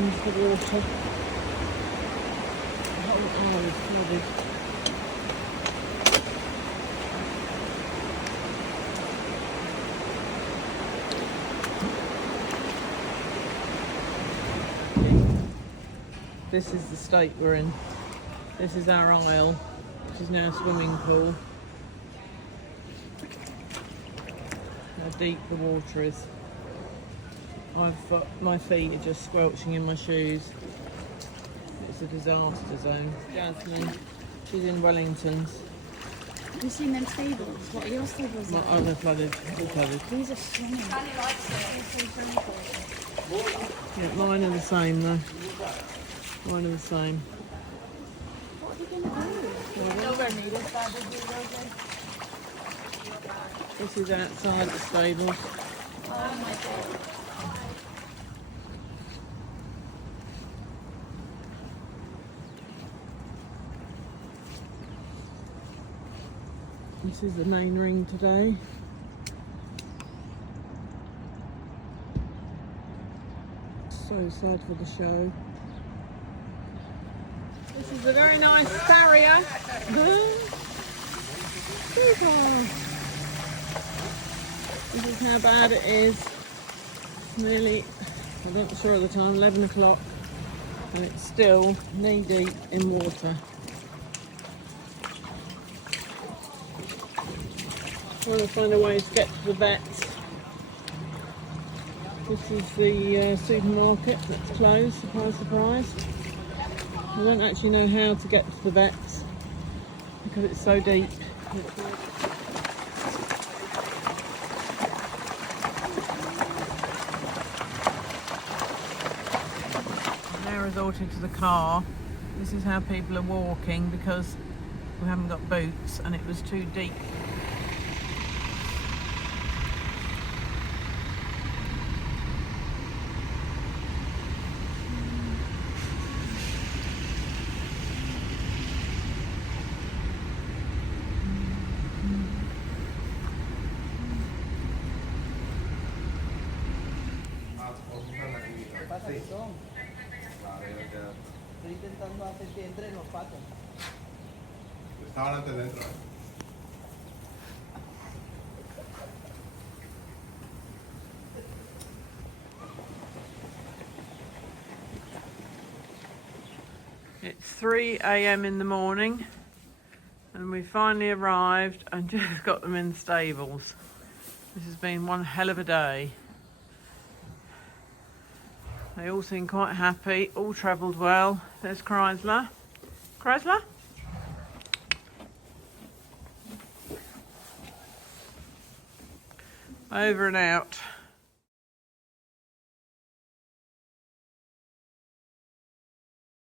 and the water. The whole car is flooded. This is the state we're in. This is our aisle, which is now a swimming pool. How deep the water is. My feet are just squelching in my shoes. It's a disaster zone. Jasmine, she's in Wellington's. Have you seen them stables? What are your stables like? Oh, they're flooded. They're flooded. These are swimming. Yeah, mine are the same though. Mine are the same. What are you going to do? This is outside the stables. Oh my god. This is the main ring today. So sad for the show. This is a very nice barrier. This is how bad it is. It's nearly, I'm not sure of the time, 11 o'clock, and it's still knee deep in water. Trying to find a way to get to the vets. This is the supermarket that's closed, surprise, surprise. I don't actually know how to get to the vets because it's so deep. Now resorting to the car. This is how people are walking because we haven't got boots and it was too deep. Intentando hacer que entren los patos. Estaban antes dentro. It's 3 a.m. in the morning and we finally arrived and just got them in the stables. This has been one hell of a day. They all seem quite happy, all travelled well. There's Chrysler. Chrysler? Over and out.